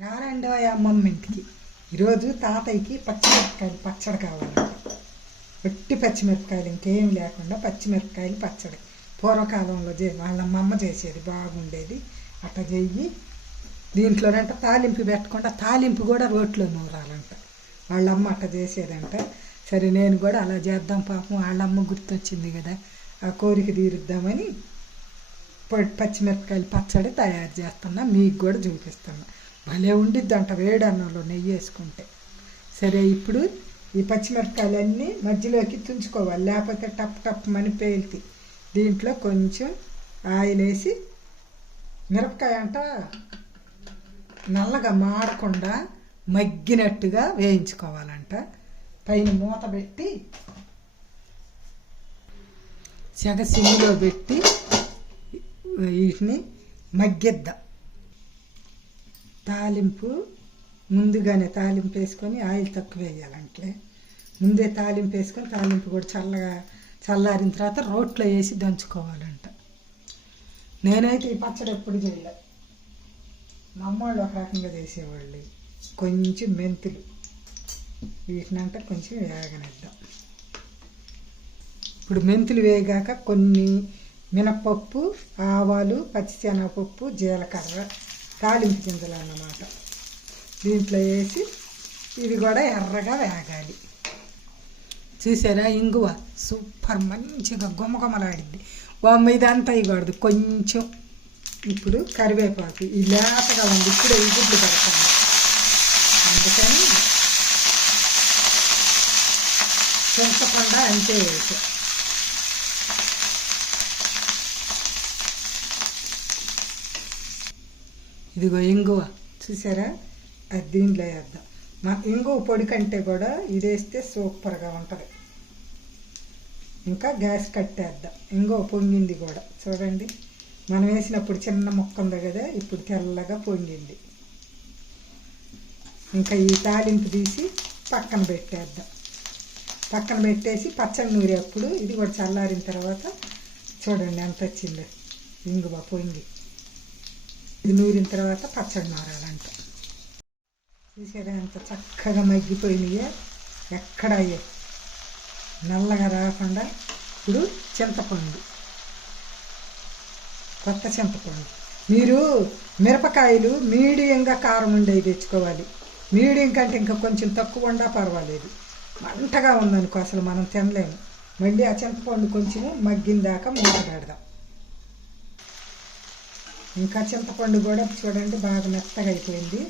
రారండో అమ్మమ్మ ఇంటికి. ఈరోజు తాతయ్యకి పచ్చిమిరపకాయలు పచ్చడి కావాలంట ఒట్టి పచ్చిమిరపకాయలు ఇంకేం లేకుండా పచ్చిమిరపకాయలు పచ్చడి. పూర్వకాలంలో చే వాళ్ళ అమ్మమ్మ చేసేది బాగుండేది. అట్లా చెయ్యి దీంట్లోనంట తాలింపు పెట్టకుండా తాలింపు కూడా రోట్లో నూరాలంట. వాళ్ళ అమ్మ అట్ట చేసేదంట. సరే నేను కూడా అలా చేద్దాం పాపం వాళ్ళమ్మ గుర్తొచ్చింది కదా. ఆ కోరిక తీరుద్దామని పచ్చిమిరపకాయలు పచ్చడి తయారు చేస్తున్నా. మీకు కూడా చూపిస్తున్నా. భలే ఉండిద్ది అంట వేడి అన్నంలో నెయ్యి వేసుకుంటే. సరే ఇప్పుడు ఈ పచ్చిమిరపకాయలన్నీ మధ్యలోకి తుంచుకోవాలి. లేకపోతే టప్ టప్ మని పేలుతాయి దీంట్లో కొంచెం ఆయిల్ వేసి మిరపకాయ అంట నల్లగా మాడకుండా మగ్గినట్టుగా వేయించుకోవాలంట. పైన మూత పెట్టి సెగ సిమ్లో పెట్టి వీటిని మగ్గిద్దాం. తాలింపు ముందుగానే తాలింపు వేసుకొని ఆయిల్ తక్కువ వేయాలంటే ముందే తాలింపు వేసుకొని తాలింపు కూడా చల్లగా చల్లారిన తర్వాత రోట్లో వేసి దంచుకోవాలంట. నేనైతే ఈ పచ్చడి ఎప్పుడు చేయలే. మా అమ్మవాళ్ళు ఒక రకంగా చేసేవాళ్ళు. కొంచెం మెంతులు. వీటినంట కొంచెం వేగనిద్దాం. ఇప్పుడు మెంతులు వేగాక కొన్ని మినపప్పు ఆవాలు పచ్చిశనగపప్పు జీలకర్ర తాలింపు గింజలు అన్నమాట. దీంట్లో వేసి ఇవి కూడా ఎర్రగా వేగాలి. చూసారా? ఇంగువ సూపర్ మంచిగా గుమగుమలాడింది బొమ్మ ఇదంతా ఇవ్వకూడదు. కొంచెం ఇప్పుడు కరివేపాకు. ఈ లేతగా ఉంది. ఇప్పుడే ఇగుడ్లు పెడతాను అందుకని చింతకుండా అంతే వేసాను ఇదిగో ఇంగువ. చూసారా? అది దీనిలో వేద్దాం. మా ఇంగువ పొడి కంటే కూడా ఇదేస్తే సూపర్గా ఉంటుంది. ఇంకా గ్యాస్ కట్టేద్దాం. ఇంగువ పొంగింది కూడా. చూడండి. మనం వేసినప్పుడు చిన్న ముక్క ఉంది కదా ఇప్పుడు తెల్లగా పొంగింది. ఇంకా ఈ తాలింపు తీసి పక్కన పెట్టేద్దాం. పక్కన పెట్టేసి పచ్చడి నూరేప్పుడు ఇది కూడా చల్లారిన తర్వాత చూడండి ఎంత వచ్చిందో. ఇంగువ పొంగి. ఇది నూరిన తర్వాత పచ్చడి మారాలంట. చూసారా ఎంత చక్కగా మగ్గిపోయినాయో? ఎక్కడ అయ్యే. నల్లగా రాకుండా ఇప్పుడు చింతపండు. కొత్త చింతపండు. మీరు మిరపకాయలు మీడియంగా కారం ఉండేవి తెచ్చుకోవాలి. మీడియం కంటే ఇంకా కొంచెం తక్కువ ఉండా పర్వాలేదు. మంటగా ఉందనుకో అసలు మనం తినలేము. మళ్ళీ ఆ చింతపండు కొంచెము మగ్గిన దాకా మూత పెడదాం. ఇంకా చింతపండు కూడా చూడండి బాగా మెత్తగా అయిపోయింది.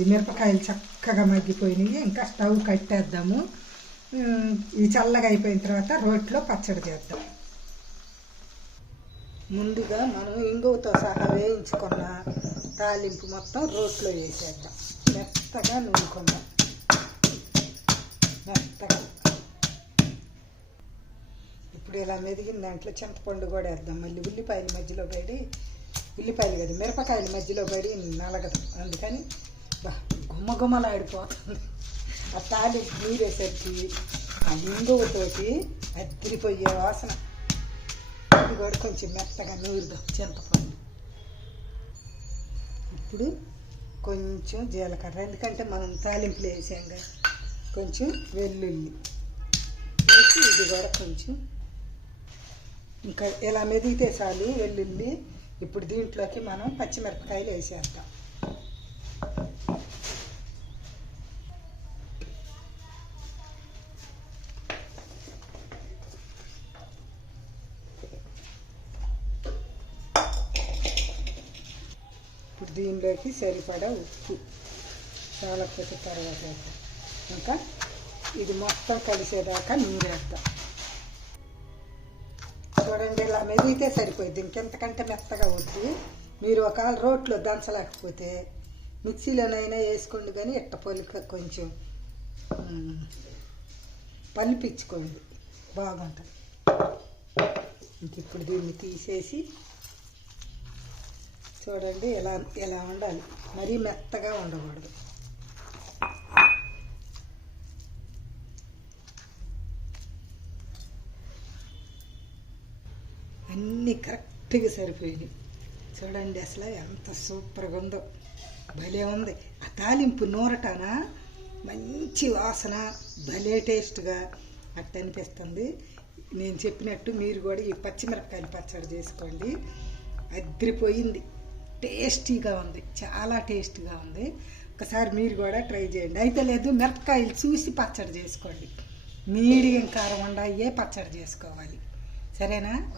ఈ మిరపకాయలు చక్కగా మగ్గిపోయినాయి. ఇంకా స్టవ్ కట్టేద్దాము. ఇవి ఈ చల్లగా అయిపోయిన తర్వాత రోట్లో పచ్చడి చేద్దాం. ముందుగా మనం ఇంగువతో సహా వేయించుకున్న తాలింపు మొత్తం రోట్లో వేసేద్దాం. మెత్తగా నూరుకుందాం. మెత్తగా. ఇప్పుడు ఇలా మెదిగిన దాంట్లో చింతపండు కూడా వేద్దాం. మళ్ళీ ఉల్లిపాయల మధ్యలో పెడి ఉల్లిపాయలు కదా మిరపకాయలు మధ్యలో పడి నలగదు అందుకని బా గుమ్మగుమ్మలాడిపోతుంది ఆ తాలింపు నీరేసరికి ఆ ఇంగువతోటి అద్దరిపోయే వాసన. ఇది కూడా కొంచెం మెత్తగా నూరుదాం చింతపండు. ఇప్పుడు కొంచెం జీలకర్ర ఎందుకంటే మనం తాలింపులు వేసాం కదా కొంచెం వెల్లుల్లి వేసి ఇది కూడా కొంచెం. ఇంకా ఇలా మెదిగితే చాలు వెల్లుల్లి ఇప్పుడు దీంట్లోకి మనం పచ్చిమిరపకాయలు వేసేద్దాం. ఇప్పుడు దీనిలోకి సరిపడా ఉప్పు చాలా కొద్ది తర్వాత ఇంకా ఇది మొత్తం కలిసేదాకా నూరేద్దాం. చూడండి ఇలా మెదిగితే సరిపోయింది. ఇంకెంతకంటే మెత్తగా వద్దు. మీరు ఒకవేళ రోట్లో దంచలేకపోతే మిక్సీలోనైనా వేసుకోండి కానీ ఇట్ట పొలిక కొంచెం పలిపించుకోండి. బాగుంటుంది. ఇంక ఇప్పుడు దీన్ని తీసేసి చూడండి ఎలా ఎలా ఉండాలి. మరీ మెత్తగా ఉండకూడదు. అన్నీ కరెక్ట్గా సరిపోయినాయి. చూడండి అసలు ఎంత సూపర్గా ఉందో. భలే ఉంది. ఆ తాలింపు నూరటాన? మంచి వాసన భలే టేస్ట్గా అట్ట అనిపిస్తుంది. నేను చెప్పినట్టు మీరు కూడా ఈ పచ్చిమిరపకాయలు పచ్చడి చేసుకోండి. అద్రిపోయింది. టేస్టీగా ఉంది. చాలా టేస్టీగా ఉంది. ఒకసారి మీరు కూడా ట్రై చేయండి. అయితే లేదు మిరపకాయలు చూసి పచ్చడి చేసుకోండి. మీడియం కారం ఉండాయే పచ్చడి చేసుకోవాలి. సరేనా?